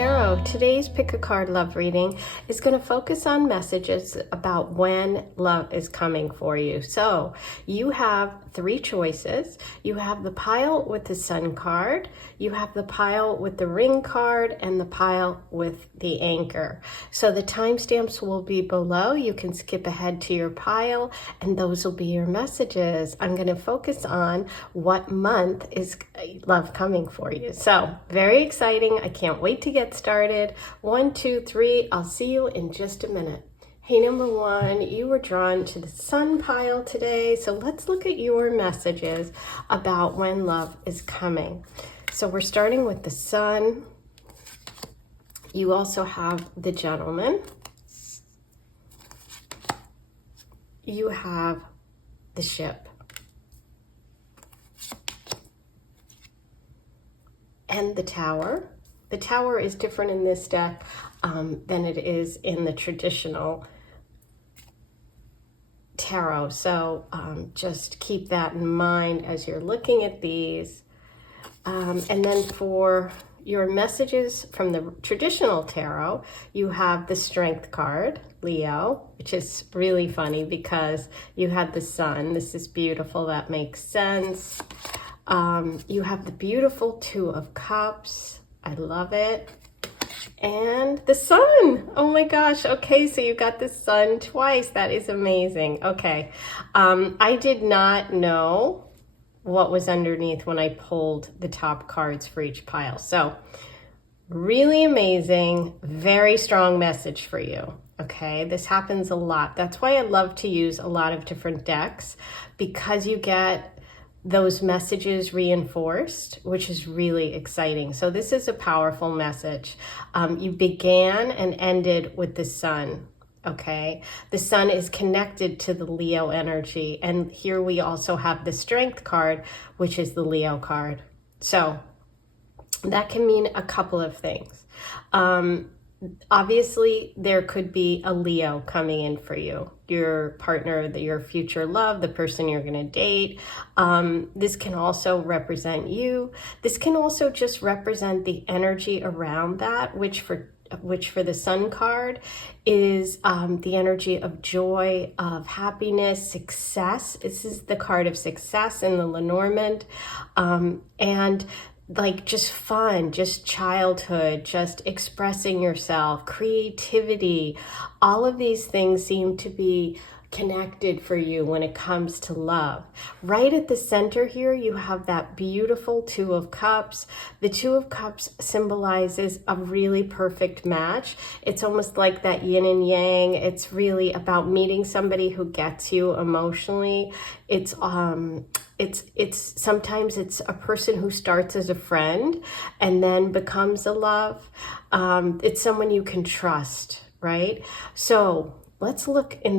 Tarot. Today's Pick a Card love reading is going to focus on messages about when love is coming for you. So you have three choices. You have the pile with the Sun card, you have the pile with the Ring card, and the pile with the Anchor. So the timestamps will be below. You can skip ahead to your pile and those will be your messages. I'm going to focus on what month is love coming for you. So very exciting. I can't wait to get started. 1, 2, 3. I'll see you in just a minute. Hey, number one, you were drawn to the Sun pile today. So let's look at your messages about when love is coming. So we're starting with the Sun. You also have the Gentleman. You have the Ship. And the Tower. The Tower is different in this deck than it is in the traditional tarot. So just keep that in mind as you're looking at these. And then for your messages from the traditional tarot, you have the Strength card, Leo, which is really funny because you had the Sun. This is beautiful. That makes sense. You have the beautiful Two of Cups. I love it. And the Sun. Oh my gosh. Okay, so you got the Sun twice. That is amazing. Okay. I did not know what was underneath when I pulled the top cards for each pile. So really amazing, very strong message for you. Okay, this happens a lot. That's why I love to use a lot of different decks, because you get those messages reinforced, which is really exciting. So this is a powerful message. You began and ended with the Sun. Okay, the Sun is connected to the Leo energy, and here we also have the Strength card, which is the Leo card. So that can mean a couple of things. Obviously, there could be a Leo coming in for you, your partner, your future love, the person you're going to date. This can also represent you. This can also just represent the energy around that, which for the Sun card is the energy of joy, of happiness, success. This is the card of success in the Lenormand. And like just fun, just childhood, just expressing yourself, creativity. All of these things seem to be connected for you when it comes to love. Right at the center here, you have that beautiful Two of Cups. The Two of Cups symbolizes a really perfect match. It's almost like that yin and yang. It's really about meeting somebody who gets you emotionally. It's sometimes it's a person who starts as a friend and then becomes a love. It's someone you can trust, right? So let's look in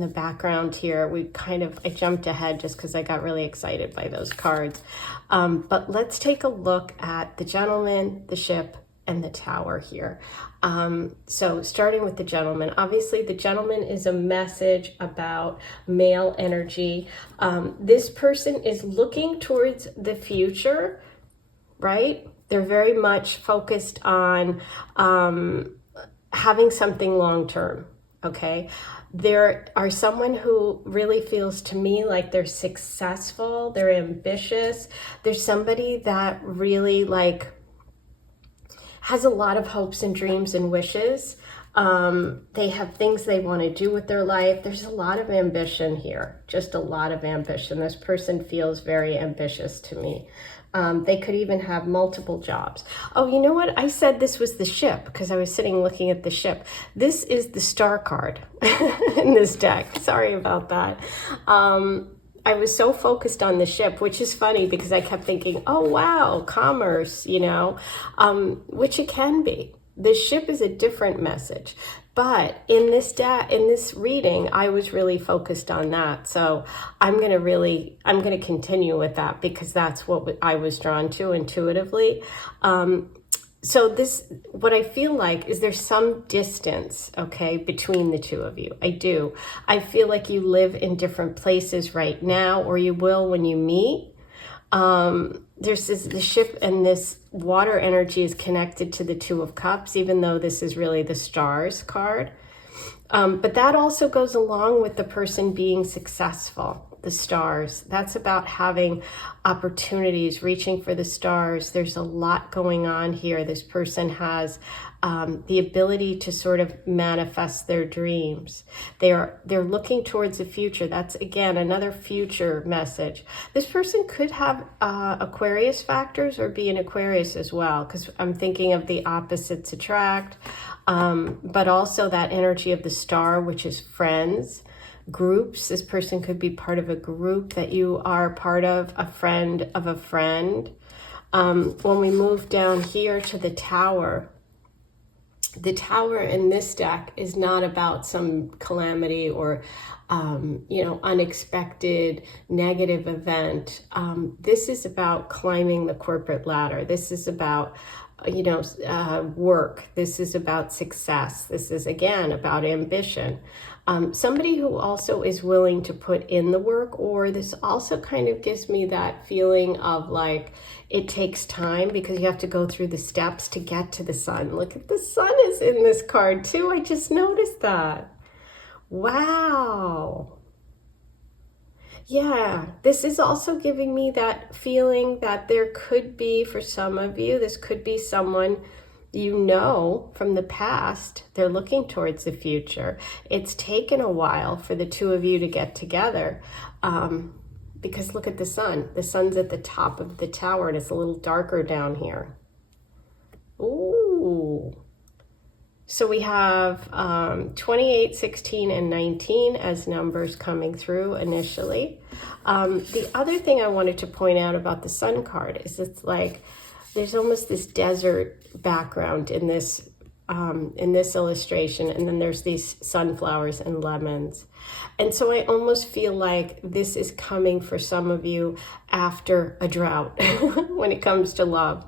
the background here. I jumped ahead just because I got really excited by those cards. But let's take a look at the Gentleman, the Ship, and the Tower here. So starting with the Gentleman, obviously the Gentleman is a message about male energy. This person is looking towards the future, right? They're very much focused on having something long-term. Okay, there are someone who really feels to me like they're successful, they're ambitious. There's somebody that really has a lot of hopes and dreams and wishes. They have things they want to do with their life. There's a lot of ambition here, just a lot of ambition. This person feels very ambitious to me. They could even have multiple jobs. Oh, you know what? I said this was the Ship because I was sitting looking at the Ship. This is the Star card in this deck. Sorry about that. I was so focused on the Ship, which is funny because I kept thinking, oh, wow, commerce, which it can be. The Ship is a different message. But in this reading, I was really focused on that. So I'm going to continue with that because that's what I was drawn to intuitively. So what I feel like is there's some distance, okay, between the two of you. I do. I feel like you live in different places right now, or you will when you meet. there's the ship, and this water energy is connected to the Two of Cups, even though this is really the Stars card. But that also goes along with the person being successful. The stars, that's about having opportunities, reaching for the stars. There's a lot going on here. This person has the ability to sort of manifest their dreams. They're looking towards the future. That's, again, another future message. This person could have Aquarius factors or be an Aquarius as well, because I'm thinking of the opposites attract, but also that energy of the star, which is friends, groups. This person could be part of a group that you are part of, a friend of a friend. When we move down here to the Tower in this deck is not about some calamity or, unexpected negative event. This is about climbing the corporate ladder. This is about work. This is about success. This is, again, about ambition. Somebody who also is willing to put in the work, or this also kind of gives me that feeling of like it takes time because you have to go through the steps to get to the sun. Look at the sun is in this card too. I just noticed that. Wow. Yeah, this is also giving me that feeling that there could be, for some of you, this could be someone you know from the past. They're looking towards the future. It's taken a while for the two of you to get together because look at the sun. The sun's at the top of the tower and it's a little darker down here. Ooh. So we have 28, 16, and 19 as numbers coming through initially. The other thing I wanted to point out about the sun card is it's like there's almost this desert background in this illustration, and then there's these sunflowers and lemons. And so I almost feel like this is coming for some of you after a drought when it comes to love.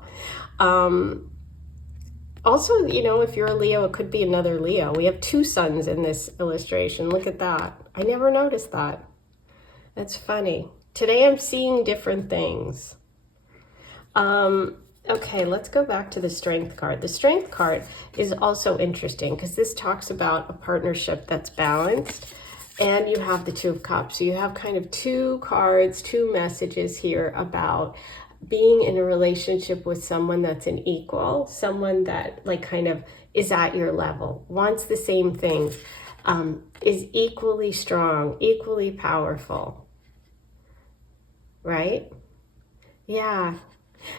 Also, if you're a Leo, it could be another Leo. We have two suns in this illustration. Look at that. I never noticed that. That's funny. Today I'm seeing different things. Okay, let's go back to the Strength card. The Strength card is also interesting because this talks about a partnership that's balanced, and you have the Two of Cups. So you have kind of two cards, two messages here about being in a relationship with someone that's an equal, someone that like kind of is at your level, wants the same thing, is equally strong, equally powerful, right? Yeah.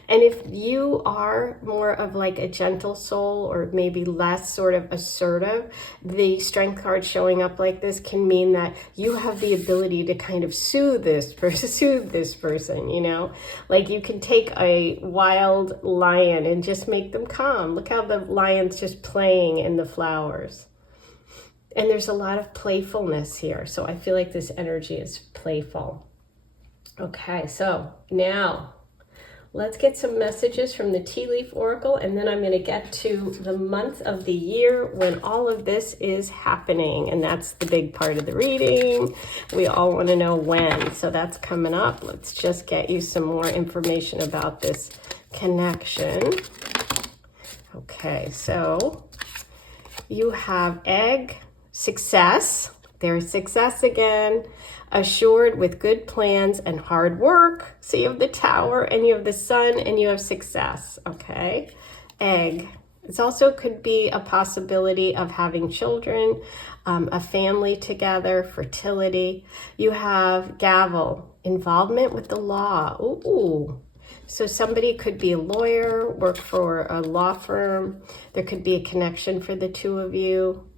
And if you are more of like a gentle soul or maybe less sort of assertive, the Strength card showing up like this can mean that you have the ability to kind of soothe this person, Like you can take a wild lion and just make them calm. Look how the lion's just playing in the flowers. And there's a lot of playfulness here. So I feel like this energy is playful. Okay, so now let's get some messages from the Tea Leaf Oracle, and then I'm going to get to the month of the year when all of this is happening, and that's the big part of the reading. We all want to know when, so that's coming up. Let's just get you some more information about this connection. Okay, so you have egg, success. There's success again. Assured with good plans and hard work. So you have the Tower and you have the Sun and you have success. Okay. Egg. It also could be a possibility of having children, a family together, fertility. You have gavel, involvement with the law. Ooh. So somebody could be a lawyer, work for a law firm. There could be a connection for the two of you.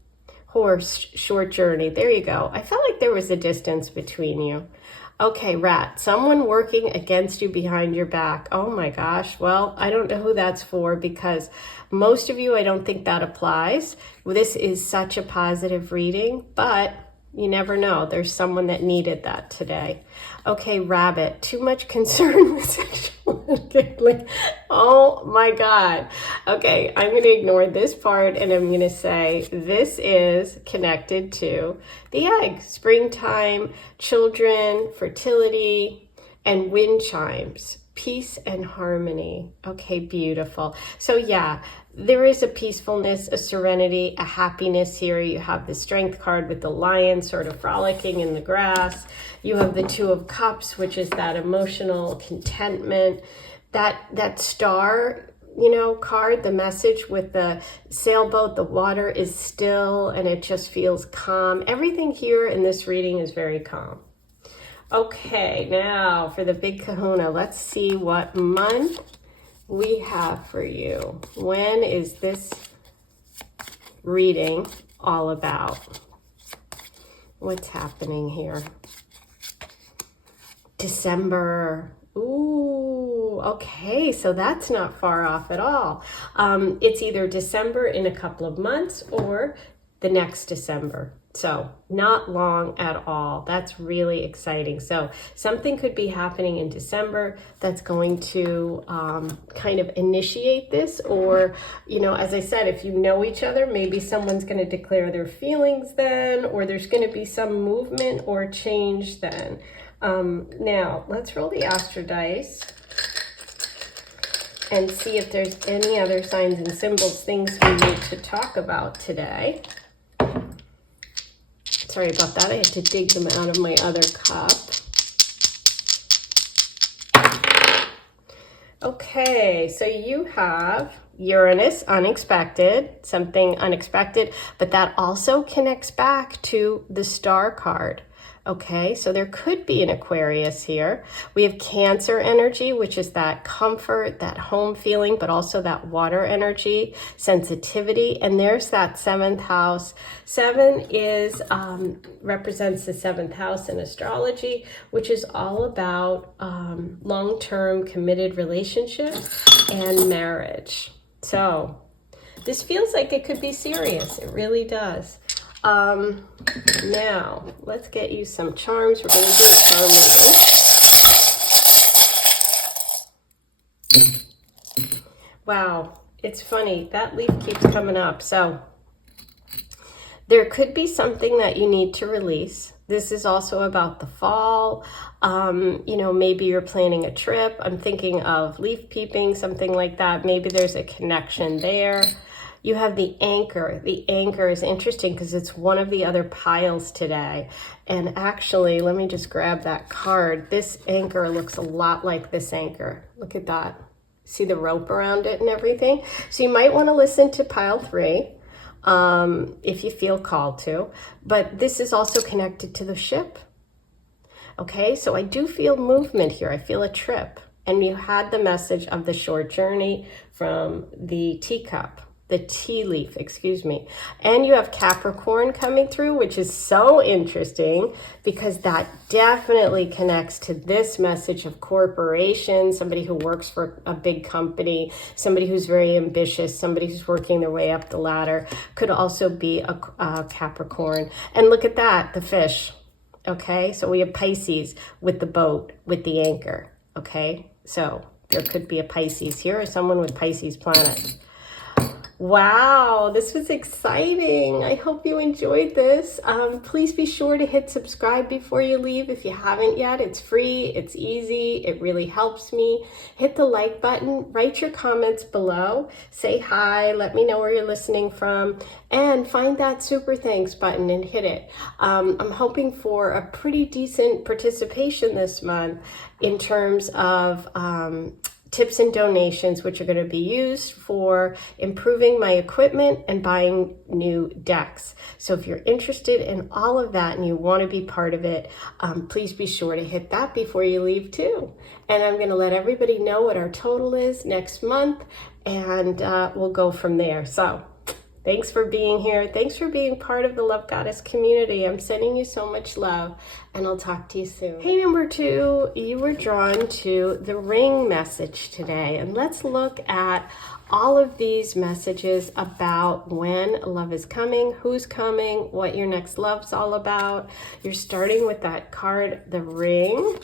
Horse, short journey. There you go. I felt like there was a distance between you. Okay, rat. Someone working against you behind your back. Oh my gosh. Well, I don't know who that's for because most of you, I don't think that applies. This is such a positive reading, but you never know. There's someone that needed that today. Okay, rabbit. Too much concern with sexuality. Oh my God. Okay, I'm going to ignore this part and I'm going to say this is connected to the egg. Springtime, children, fertility, and wind chimes. peace and harmony. Okay, beautiful. So yeah, there is a peacefulness, a serenity, a happiness here. You have the Strength card with the lion sort of frolicking in the grass. You have the Two of Cups, which is that emotional contentment. That star, you know, card, the message with the sailboat, the water is still and it just feels calm. Everything here in this reading is very calm. Okay, now for the big kahuna, let's see what month we have for you. When is this reading all about? What's happening here? December. Ooh, okay, so that's not far off at all. It's either December in a couple of months or the next December. So not long at all. That's really exciting. So something could be happening in December that's going to kind of initiate this, or, you know, as I said, if you know each other, maybe someone's going to declare their feelings then, or there's going to be some movement or change then. Now let's roll the Astro dice and see if there's any other signs and symbols, things we need to talk about today. Sorry about that. I had to dig them out of my other cup. Okay, so you have Uranus, unexpected, something unexpected, but that also connects back to the Star card. Okay, so there could be an Aquarius here. We have Cancer energy, which is that comfort, that home feeling, but also that water energy, sensitivity. And there's that 7th house. 7 is represents the 7th house in astrology, which is all about long-term committed relationships and marriage. So this feels like it could be serious. It really does. Now let's get you some charms. We're going to do a charm reading. Wow, it's funny. That leaf keeps coming up. So there could be something that you need to release. This is also about the fall. You know, maybe you're planning a trip. I'm thinking of leaf peeping, something like that. Maybe there's a connection there. You have the Anchor. The Anchor is interesting because it's one of the other piles today. And actually, let me just grab that card. This Anchor looks a lot like this Anchor. Look at that. See the rope around it and everything? So you might want to listen to pile 3 if you feel called to. But this is also connected to the ship. Okay, so I do feel movement here. I feel a trip. And you had the message of the short journey from the teacup. The tea leaf, excuse me. And you have Capricorn coming through, which is so interesting because that definitely connects to this message of corporation, somebody who works for a big company, somebody who's very ambitious, somebody who's working their way up the ladder, could also be a Capricorn. And look at that, the fish. Okay, so we have Pisces with the boat, with the anchor. Okay, so there could be a Pisces here or someone with Pisces planet. Wow, this was exciting. I hope you enjoyed this. Please be sure to hit subscribe before you leave if you haven't yet. It's free, it's easy, it really helps me. Hit the like button, write your comments below, say hi, let me know where you're listening from, and find that super thanks button and hit it. I'm hoping for a pretty decent participation this month in terms of tips and donations, which are going to be used for improving my equipment and buying new decks. So if you're interested in all of that and you want to be part of it, please be sure to hit that before you leave too. And I'm going to let everybody know what our total is next month, and we'll go from there. So thanks for being here. Thanks for being part of the Love Goddess community. I'm sending you so much love, and I'll talk to you soon. Hey, number 2, you were drawn to the ring message today. And let's look at all of these messages about when love is coming, who's coming, what your next love's all about. You're starting with that card, the ring.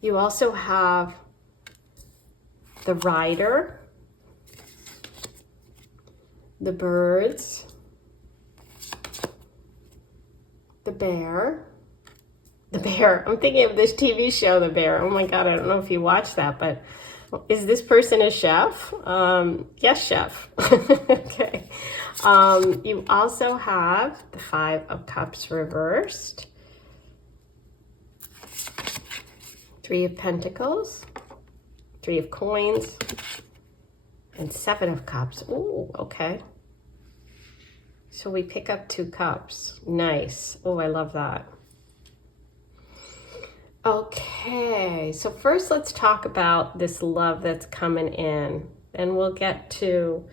You also have the rider, the birds, the bear, The Bear. I'm thinking of this TV show, The Bear. Oh my God, I don't know if you watch that, but is this person a chef? Yes, chef. Okay. You also have the Five of Cups reversed, Three of Pentacles, Three of Coins, and Seven of Cups. Ooh, okay. So we pick up 2 cups. Nice. Oh, I love that. Okay, so first let's talk about this love that's coming in, and we'll get to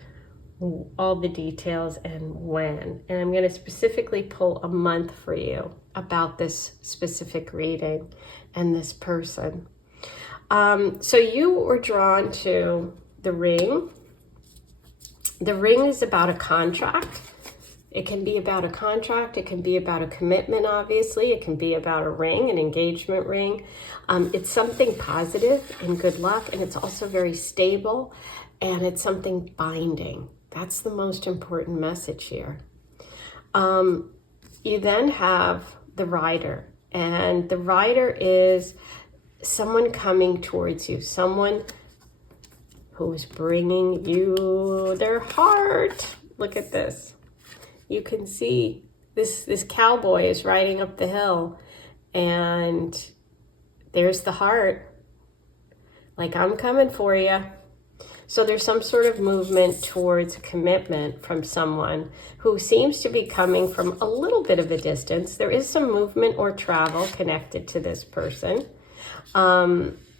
all the details and when. And I'm going to specifically pull a month for you about this specific reading and this person. So you were drawn to the ring. The ring is about a contract. It can be about a contract. It can be about a commitment, obviously. It can be about a ring, an engagement ring. It's something positive and good luck, and it's also very stable, and it's something binding. That's the most important message here. You then have the rider, and the rider is someone coming towards you, someone who is bringing you their heart. Look at this. You can see this cowboy is riding up the hill, and there's the heart. Like, I'm coming for you. So there's some sort of movement towards a commitment from someone who seems to be coming from a little bit of a distance. There is some movement or travel connected to this person.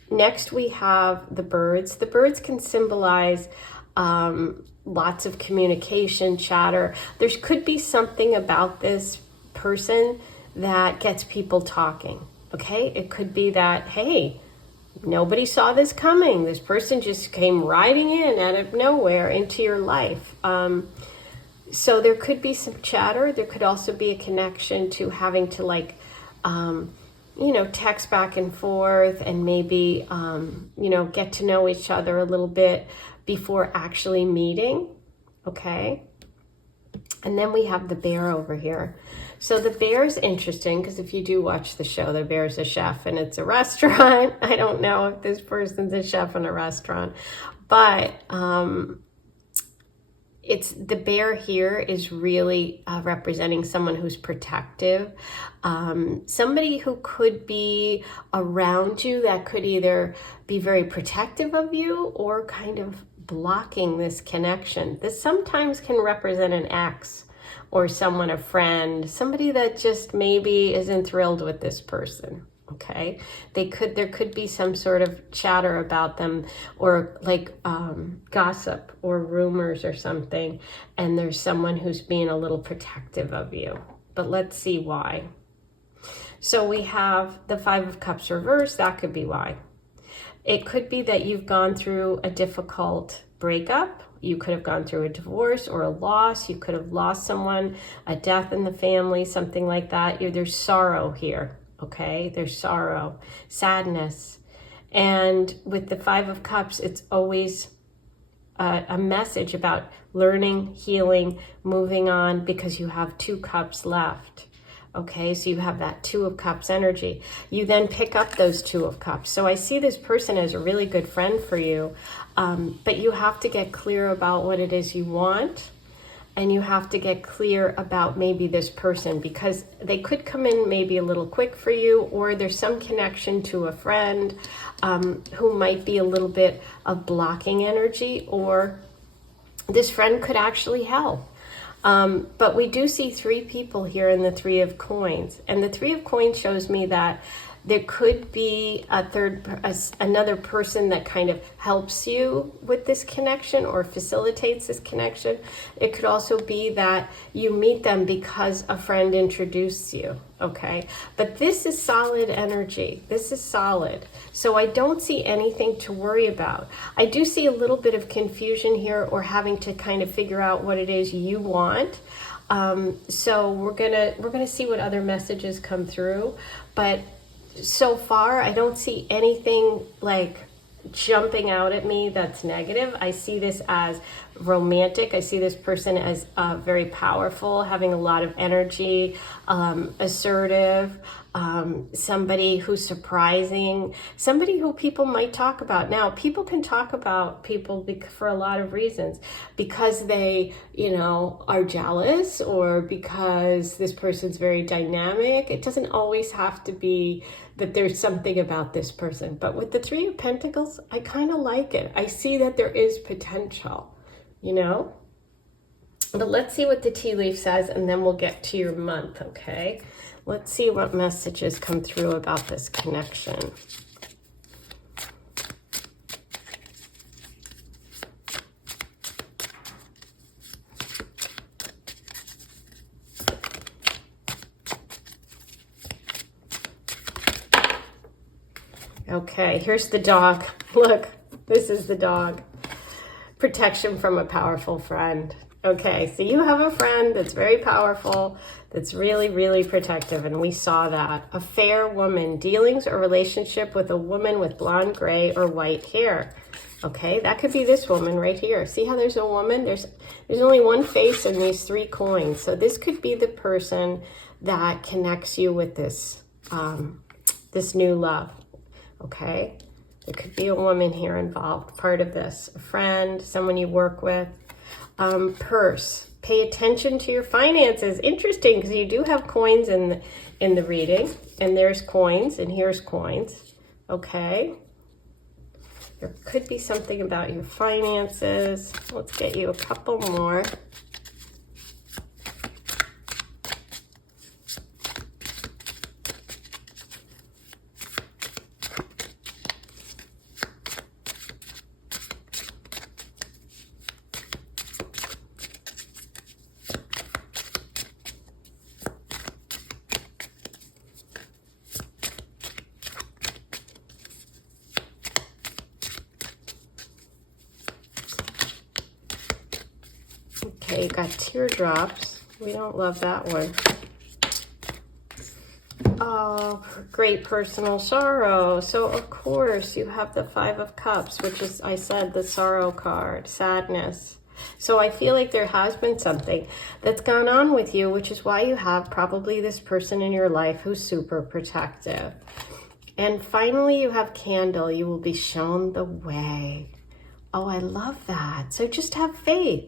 Next, we have the birds. The birds can symbolize lots of communication, chatter. There could be something about this person that gets people talking, okay? It could be that, hey, nobody saw this coming. This person just came riding in out of nowhere into your life. So there could be some chatter. There could also be a connection to having to, like, text back and forth and maybe, get to know each other a little bit before actually meeting, okay? And then we have the bear over here. So the bear is interesting because if you do watch the show, the bear's a chef and it's a restaurant. I don't know if this person's a chef in a restaurant, but it's the bear here is really representing someone who's protective, somebody who could be around you that could either be very protective of you or kind of blocking this connection. This sometimes can represent an ex or someone, a friend, somebody that just maybe isn't thrilled with this person. Okay, there could be some sort of chatter about them or like gossip or rumors or something, and there's someone who's being a little protective of you. But let's see why. So we have the Five of Cups reversed. That could be why. It could be that you've gone through a difficult breakup. You could have gone through a divorce or a loss. You could have lost someone, a death in the family, something like that. There's sorrow here, okay? There's sorrow, sadness. And with the Five of Cups, it's always a message about learning, healing, moving on, because you have 2 cups left. Okay, so you have that 2 of Cups energy. You then pick up those 2 of Cups. So I see this person as a really good friend for you, but you have to get clear about what it is you want, and you have to get clear about maybe this person, because they could come in maybe a little quick for you, or there's some connection to a friend who might be a little bit of blocking energy, or this friend could actually help. But we do see 3 people here in the Three of Coins. And the Three of Coins shows me that there could be another person that kind of helps you with this connection or facilitates this connection. It could also be that you meet them because a friend introduced you, okay? But this is solid energy. This is solid. So I don't see anything to worry about. I do see a little bit of confusion here, or having to kind of figure out what it is you want. So we're gonna see what other messages come through, but so far I don't see anything like jumping out at me that's negative. I see this as romantic. I see this person as very powerful, having a lot of energy, assertive, somebody who's surprising, somebody who people might talk about. Now, people can talk about people for a lot of reasons, because they, are jealous, or because this person's very dynamic. It doesn't always have to be that there's something about this person. But with the Three of Pentacles, I kind of like it. I see that there is potential, But let's see what the tea leaf says, and then we'll get to your month, okay? Let's see what messages come through about this connection. Okay, here's the dog. Look, this is the dog. Protection from a powerful friend. Okay, so you have a friend that's very powerful, that's really, really protective, and we saw that. A fair woman, dealings or relationship with a woman with blonde, gray, or white hair. Okay, that could be this woman right here. See how there's a woman? There's only one face in these 3 coins. So this could be the person that connects you with this, this new love. Okay, there could be a woman here involved, part of this. A friend, someone you work with. Purse. Pay attention to your finances. Interesting, because you do have coins in the reading, and there's coins, and here's coins. Okay. There could be something about your finances. Let's get you a couple more. Okay, you got teardrops. We don't love that one. Oh, great personal sorrow. So, of course, you have the 5 of Cups, which is, I said, the sorrow card, sadness. So I feel like there has been something that's gone on with you, which is why you have probably this person in your life who's super protective. And finally, you have Candle. You will be shown the way. Oh, I love that. So just have faith.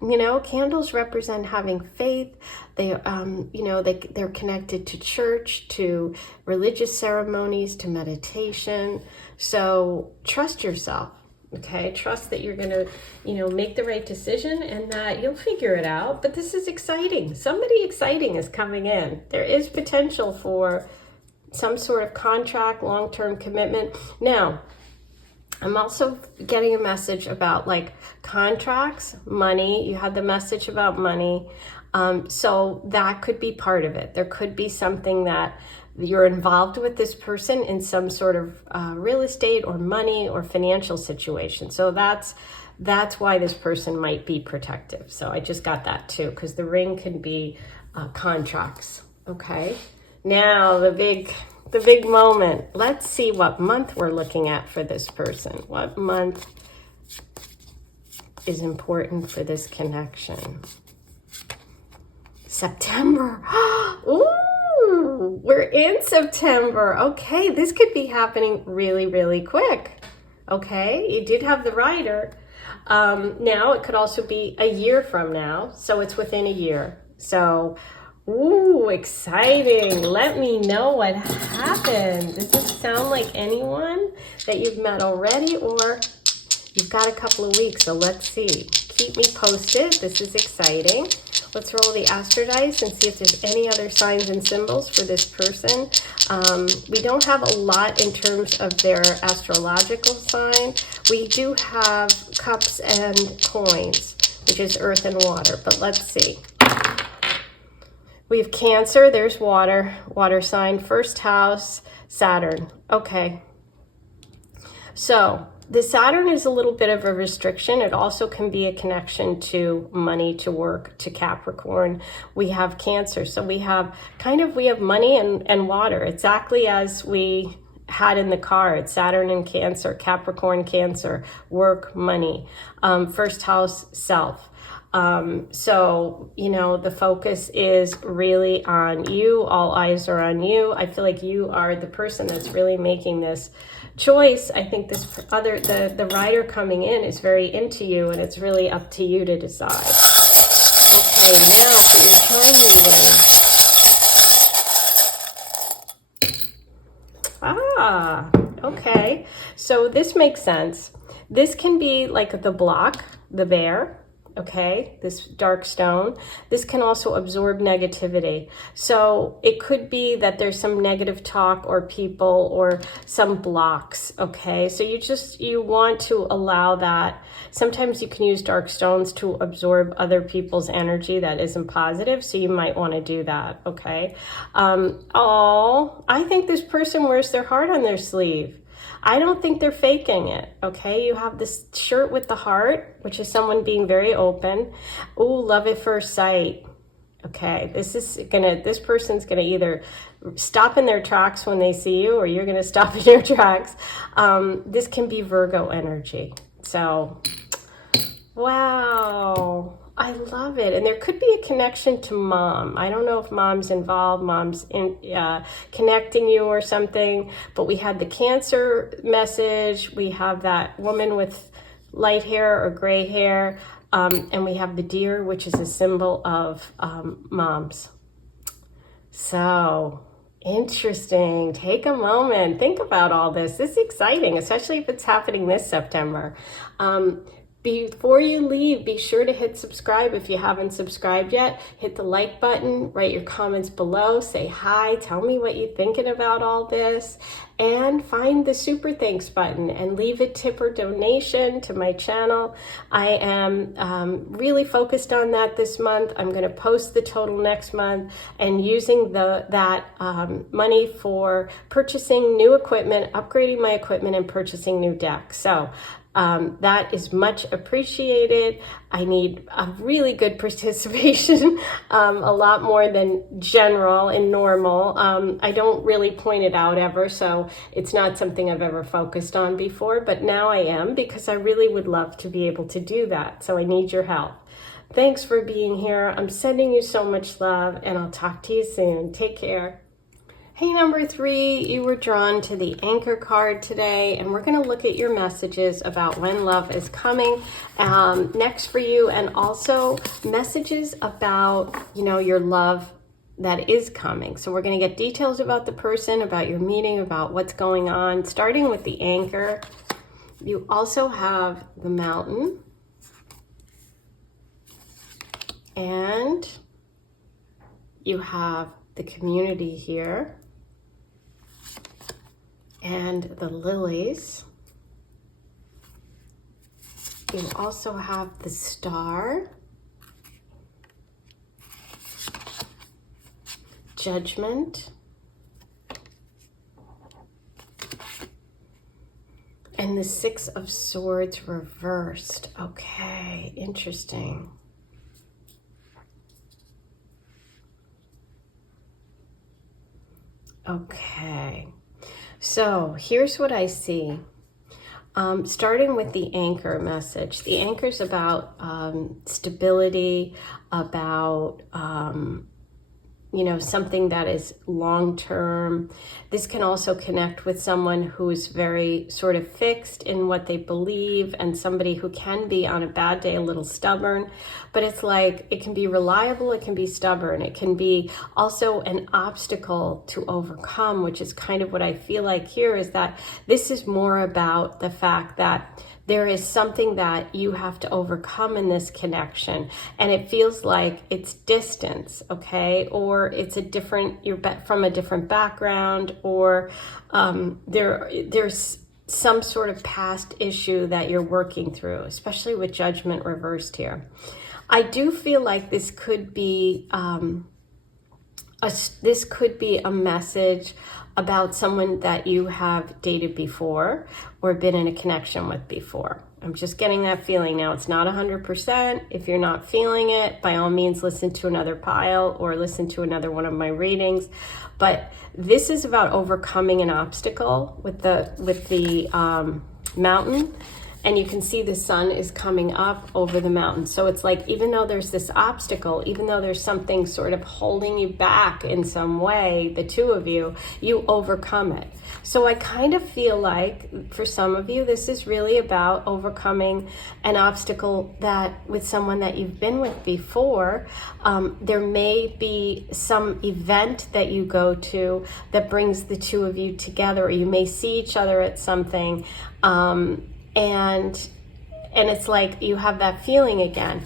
Candles represent having faith. They, they're connected to church, to religious ceremonies, to meditation. So trust yourself. Okay, trust that you're going to, make the right decision, and that you'll figure it out. But this is exciting. Somebody exciting is coming in. There is potential for some sort of contract, long-term commitment. Now, I'm also getting a message about contracts, money. You had the message about money. So that could be part of it. There could be something that you're involved with this person in some sort of real estate or money or financial situation. So that's why this person might be protective. So I just got that too, because the ring can be contracts. Okay. Now the big moment. Let's see what month we're looking at for this person. What month is important for this connection? September. Ooh, we're in September. Okay, this could be happening really, really quick. Okay, you did have the Rider. Now it could also be a year from now. So it's within a year. So ooh, exciting. Let me know what happened. Does this sound like anyone that you've met already, or you've got a couple of weeks? So let's see. Keep me posted. This is exciting. Let's roll the Astro Dice and see if there's any other signs and symbols for this person. We don't have a lot in terms of their astrological sign. We do have cups and coins, which is earth and water, but let's see. We have Cancer, there's water sign, first house, Saturn. Okay. So the Saturn is a little bit of a restriction. It also can be a connection to money, to work, to Capricorn. We have Cancer. So we have money and water, exactly as we had in the card. Saturn and Cancer, Capricorn, Cancer, work, money, first house, self. So, you know, the focus is really on you. All eyes are on you. I feel like you are the person that's really making this choice. I think this other, the rider coming in is very into you, and it's really up to you to decide. Okay, now for your time reading. Okay. So this makes sense. This can be like the block, the bear, okay, this dark stone. This can also absorb negativity. So it could be that there's some negative talk or people or some blocks, okay? So you want to allow that. Sometimes you can use dark stones to absorb other people's energy that isn't positive, so you might want to do that, okay? I think this person wears their heart on their sleeve. I don't think they're faking it, okay? You have this shirt with the heart, which is someone being very open. Ooh, love at first sight. Okay, this person's gonna either stop in their tracks when they see you, or you're gonna stop in your tracks. This can be Virgo energy. So, wow. I love it. And there could be a connection to mom. I don't know if mom's involved, mom's connecting you or something, but we had the Cancer message. We have that woman with light hair or gray hair. And we have the deer, which is a symbol of moms. So interesting. Take a moment. Think about all this. This is exciting, especially if it's happening this September. Before you leave, be sure to hit subscribe if you haven't subscribed yet. Hit the like button, write your comments below, say hi, tell me what you're thinking about all this, and find the super thanks button and leave a tip or donation to my channel. I am really focused on that this month. I'm going to post the total next month and using that money for purchasing new equipment, upgrading my equipment, and purchasing new decks. So that is much appreciated. I need a really good participation, a lot more than general and normal. I don't really point it out ever, so it's not something I've ever focused on before, but now I am, because I really would love to be able to do that. So I need your help. Thanks for being here. I'm sending you so much love, and I'll talk to you soon. Take care. Hey, number 3, you were drawn to the Anchor card today, and we're going to look at your messages about when love is coming next for you, and also messages about, you know, your love that is coming. So we're going to get details about the person, about your meeting, about what's going on, starting with the Anchor. You also have the Mountain, and you have the Community here, and the Lilies. You also have the Star, Judgment, and the Six of Swords reversed. Okay, interesting. Okay. So here's what I see. Starting with the Anchor message. The Anchor is about stability, about you know, something that is long-term. This can also connect with someone who is very sort of fixed in what they believe, and somebody who can be on a bad day a little stubborn, but it's like it can be reliable, it can be stubborn, it can be also an obstacle to overcome, which is kind of what I feel like here, is that this is more about the fact that there is something that you have to overcome in this connection, and it feels like it's distance, okay? Or it's you're from a different background, or there's some sort of past issue that you're working through, especially with Judgment reversed here. I do feel like this could be a message about someone that you have dated before or been in a connection with before. I'm just getting that feeling now. It's not 100%. If you're not feeling it, by all means, listen to another pile or listen to another one of my readings. But this is about overcoming an obstacle with the Mountain. and you can see the sun is coming up over the mountain. So it's like, even though there's this obstacle, even though there's something sort of holding you back in some way, the two of you overcome it. So I kind of feel like for some of you, this is really about overcoming an obstacle that with someone that you've been with before. There may be some event that you go to that brings the two of you together, or you may see each other at something, and it's like you have that feeling again.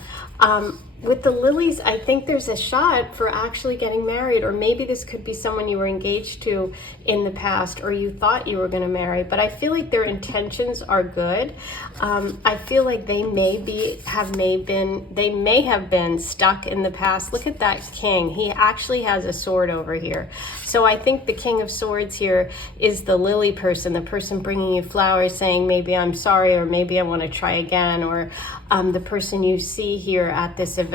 With the lilies, I think there's a shot for actually getting married, or maybe this could be someone you were engaged to in the past, or you thought you were going to marry, but I feel like their intentions are good. I feel like they may have been stuck in the past. Look at that king. He actually has a sword over here. So I think the King of Swords here is the lily person, the person bringing you flowers saying, maybe I'm sorry, or maybe I want to try again, or the person you see here at this event.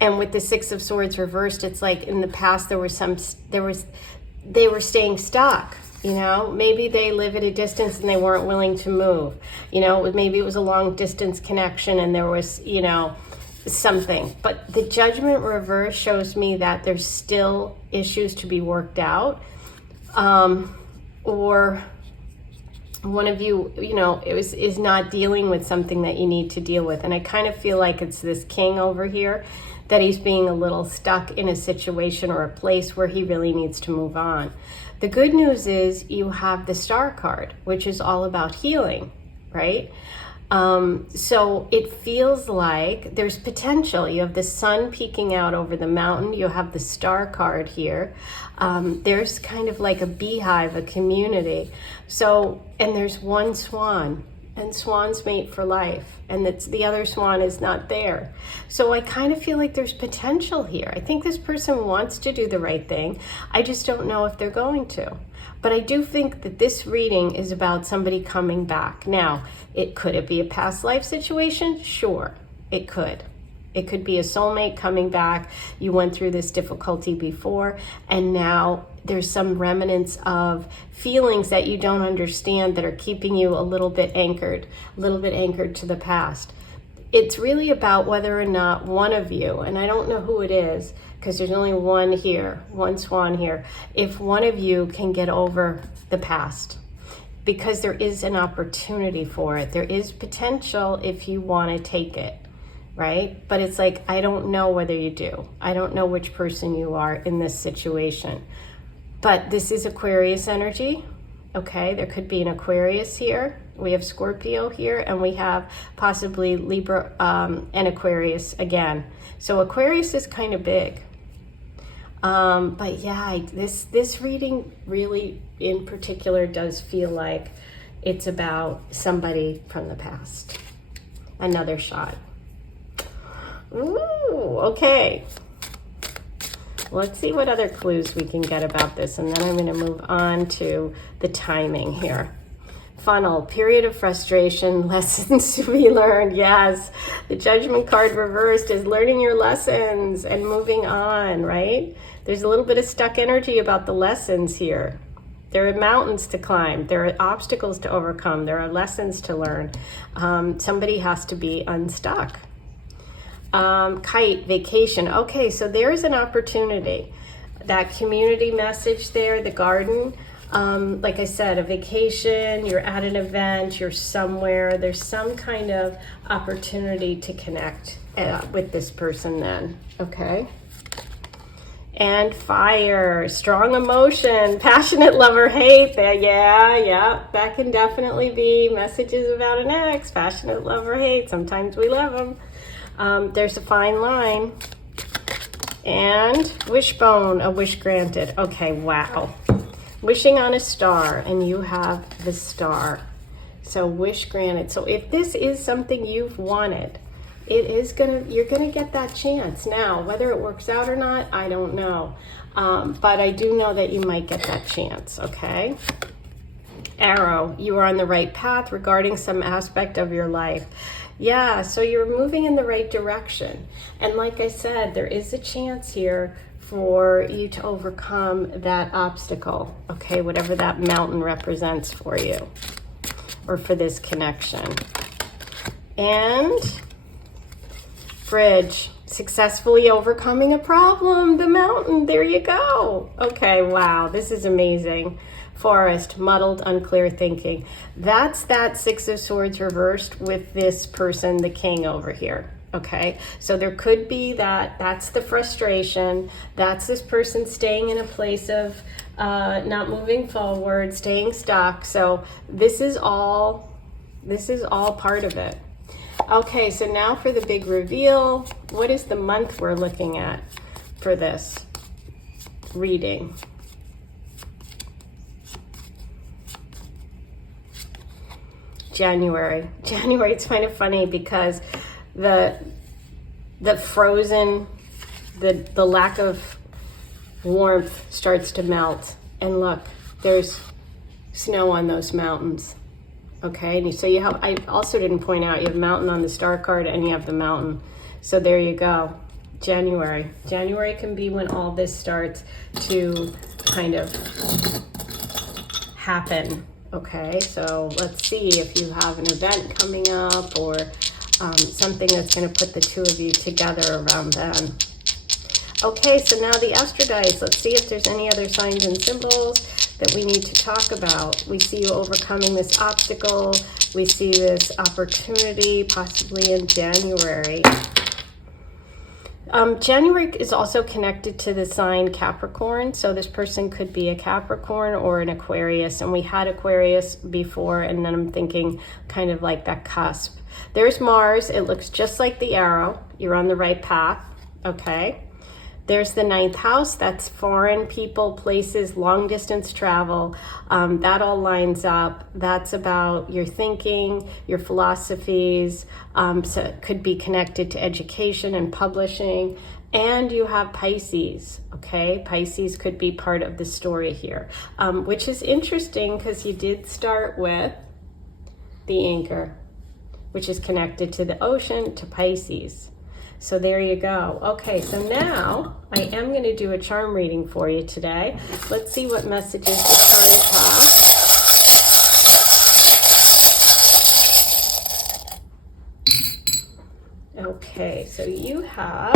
And with the Six of Swords reversed, it's like in the past they were staying stuck. You know, maybe they live at a distance and they weren't willing to move. You know, maybe it was a long distance connection and there was, you know, something. But the Judgment reverse shows me that there's still issues to be worked out. Or one of you, you know, is not dealing with something that you need to deal with. And I kind of feel like it's this king over here, that he's being a little stuck in a situation or a place where he really needs to move on. The good news is you have the Star card, which is all about healing, right? So it feels like there's potential. You have the sun peeking out over the mountain. You have the Star card here. There's kind of like a beehive, a community. So, and there's one swan, and swans mate for life, and the other swan is not there. So I kind of feel like there's potential here. I think this person wants to do the right thing. I just don't know if they're going to. But I do think that this reading is about somebody coming back. Now, could it be a past life situation? Sure, it could. It could be a soulmate coming back. You went through this difficulty before, and now there's some remnants of feelings that you don't understand that are keeping you a little bit anchored to the past. It's really about whether or not one of you, and I don't know who it is, because there's only one here, one swan here, if one of you can get over the past, because there is an opportunity for it. There is potential if you want to take it, right? But it's like, I don't know whether you do. I don't know which person you are in this situation. But this is Aquarius energy, okay? There could be an Aquarius here. We have Scorpio here, and we have possibly Libra and Aquarius again. So Aquarius is kind of big. But yeah, this reading really in particular does feel like it's about somebody from the past. Another shot. Ooh, okay. Let's see what other clues we can get about this, and then I'm going to move on to the timing here. Funnel, period of frustration, lessons to be learned. Yes, the Judgment card reversed is learning your lessons and moving on, right? There's a little bit of stuck energy about the lessons here. There are mountains to climb. There are obstacles to overcome. There are lessons to learn. Somebody has to be unstuck. Kite, vacation. Okay, so there's an opportunity. That community message there, the garden. Like I said, a vacation, you're at an event, you're somewhere, there's some kind of opportunity to connect with this person then, okay? And fire, strong emotion, passionate love or hate. Yeah, that can definitely be messages about an ex, passionate love or hate. Sometimes we love them. There's a fine line. And wishbone, a wish granted. Okay, wow. Wishing on a star, and you have the star. So wish granted. So if this is something you've wanted, you're gonna get that chance. Now, whether it works out or not, I don't know. But I do know that you might get that chance, okay? Arrow, you are on the right path regarding some aspect of your life. Yeah, so you're moving in the right direction. And like I said, there is a chance here for you to overcome that obstacle, okay, whatever that mountain represents for you or for this connection. And bridge, successfully overcoming a problem, the mountain, there you go. Okay, wow, this is amazing. Forest, muddled, unclear thinking. That's that Six of Swords reversed with this person, the king over here. Okay, so there could be that's the frustration. That's this person staying in a place of not moving forward, staying stuck. So this is all part of it. Okay, so now for the big reveal. What is the month we're looking at for this reading? January. It's kind of funny because the frozen, the lack of warmth starts to melt. And look, there's snow on those mountains. Okay, and so you have, I also didn't point out, you have mountain on the star card and you have the mountain. So there you go. January can be when all this starts to kind of happen. Okay, so let's see if you have an event coming up or something that's going to put the two of you together around then. Okay, so now the Astro Dice. Let's see if there's any other signs and symbols that we need to talk about. We see you overcoming this obstacle. We see this opportunity possibly in January. January is also connected to the sign Capricorn. So this person could be a Capricorn or an Aquarius. And we had Aquarius before, and then I'm thinking kind of like that cusp. There's Mars. It looks just like the arrow. You're on the right path. Okay. There's the 9th house. That's foreign people, places, long distance travel. That all lines up. That's about your thinking, your philosophies. So it could be connected to education and publishing. And you have Pisces, okay? Pisces could be part of the story here, which is interesting because you did start with the anchor, which is connected to the ocean, to Pisces. So there you go. Okay, so now I am going to do a charm reading for you today. Let's see what messages the cards have. Okay, so you have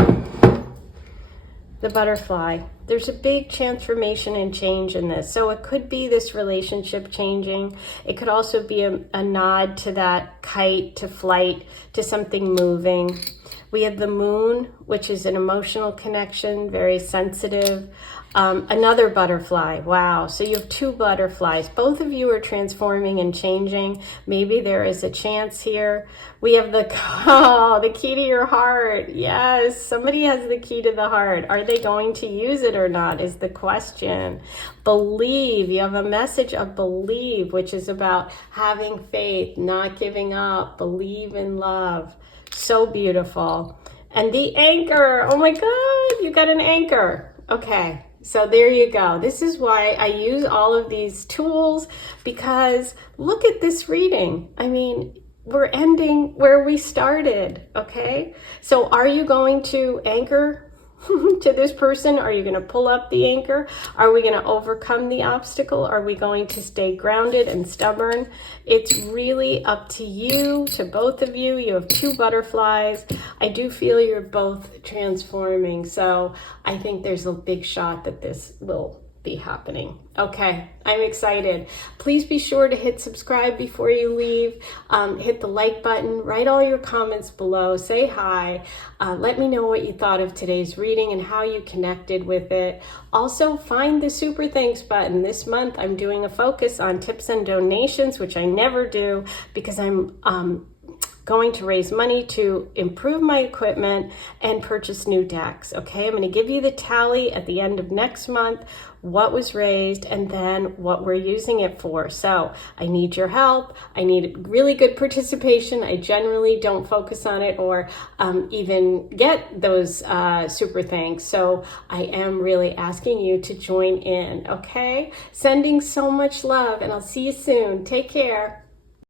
the butterfly. There's a big transformation and change in this. So it could be this relationship changing. It could also be a nod to that kite, to flight, to something moving. We have the moon, which is an emotional connection, very sensitive. Another butterfly. Wow. So you have two butterflies. Both of you are transforming and changing. Maybe there is a chance here. We have the key to your heart. Yes, somebody has the key to the heart. Are they going to use it or not is the question. Believe. You have a message of believe, which is about having faith, not giving up, believe in love. So beautiful. And the anchor. Oh my God, you got an anchor. Okay. So there you go. This is why I use all of these tools, because look at this reading. I mean, we're ending where we started, okay? So are you going to anchor to this person? Are you going to pull up the anchor? Are we going to overcome the obstacle? Are we going to stay grounded and stubborn? It's really up to you, to both of you. You have two butterflies. I do feel you're both transforming. So I think there's a big shot that this will be happening. Okay, I'm excited. Please be sure to hit subscribe before you leave. Hit the like button. Write all your comments below. Say hi. Let me know what you thought of today's reading and how you connected with it. Also, find the super thanks button. This month, I'm doing a focus on tips and donations, which I never do because I'm going to raise money to improve my equipment and purchase new decks. Okay, I'm going to give you the tally at the end of next month, what was raised, and then what we're using it for. So I need your help. I need really good participation. I generally don't focus on it or even get those super thanks. So I am really asking you to join in. Okay, sending so much love, and I'll see you soon. Take care.